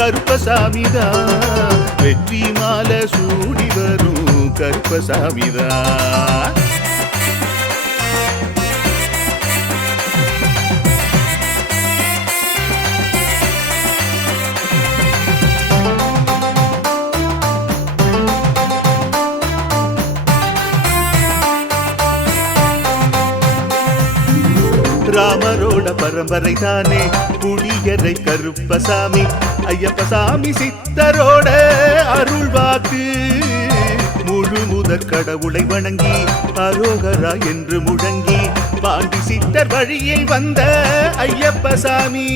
கருப்பசாமிதான் வெற்றி மாலை சூடி வரும் கருப்பசாமிதான். ராமரோட பரம்பரை தானே புளியரை கருப்பசாமி ஐயப்பசாமி சித்தரோட அருள்வாக்கு. முழு முதற் கடவுளை வணங்கி அரோகரா என்று முழங்கி பாண்டி சித்தர் வழியில் வந்த ஐயப்பசாமி.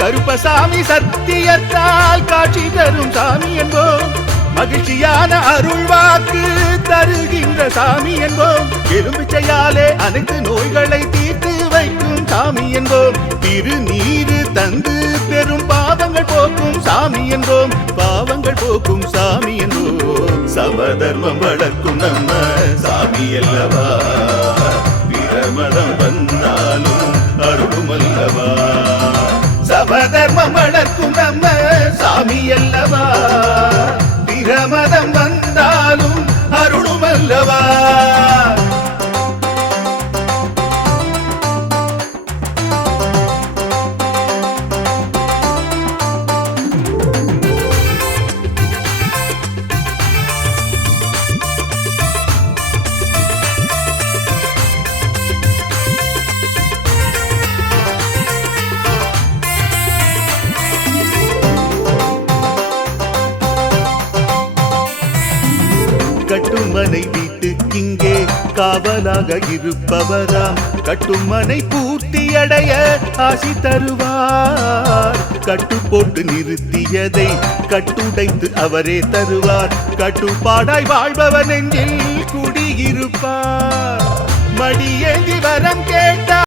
கருப்பசாமி சத்தியத்தால் காட்சி தரும் சாமி என்போம், மகிழ்ச்சியான அருள்வாக்கு தருகின்ற சாமி என்போம். எலும்பிச்சையாலே அனைத்து நோய்களை தீர்த்து வைக்கும் சாமி என்போம். திருநீரு தந்து பெரும் பாவங்கள் போக்கும் சாமி என்போம், பாவங்கள் போக்கும் சாமி என்போம். சமதர்மம் வளர்க்கும் நம்ம சாமி அல்லவா, பிரமதம் வந்தாலும் அருளும் அல்லவா. சமதர்மம் வளர்க்கும் நம்ம சாமி அல்லவா, பிரமதம் வந்தாலும் அருளும் அல்லவா. கட்டுமனை வீட்டுக்கிங்கே காவலாக இருப்பவராம், கட்டுமனை பூர்த்தியடைய ஆசி தருவார். கட்டு போட்டு நிறுத்தியதை கட்டுடைத்து அவரே தருவார். கட்டுப்பாடாய் வாழ்பவன் நெஞ்சில் குடியிருப்பார். மடியேந்தி வரம் கேட்டார்.